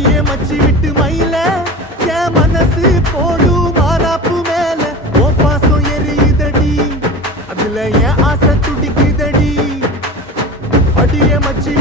அடியே மச்சி விட்டு மயில என் மனசு போடு மாறாப்பு மேல ஓ பாசம் எரியுதடி அதுல என் ஆசை துடிக்குதடி அடியே மச்சி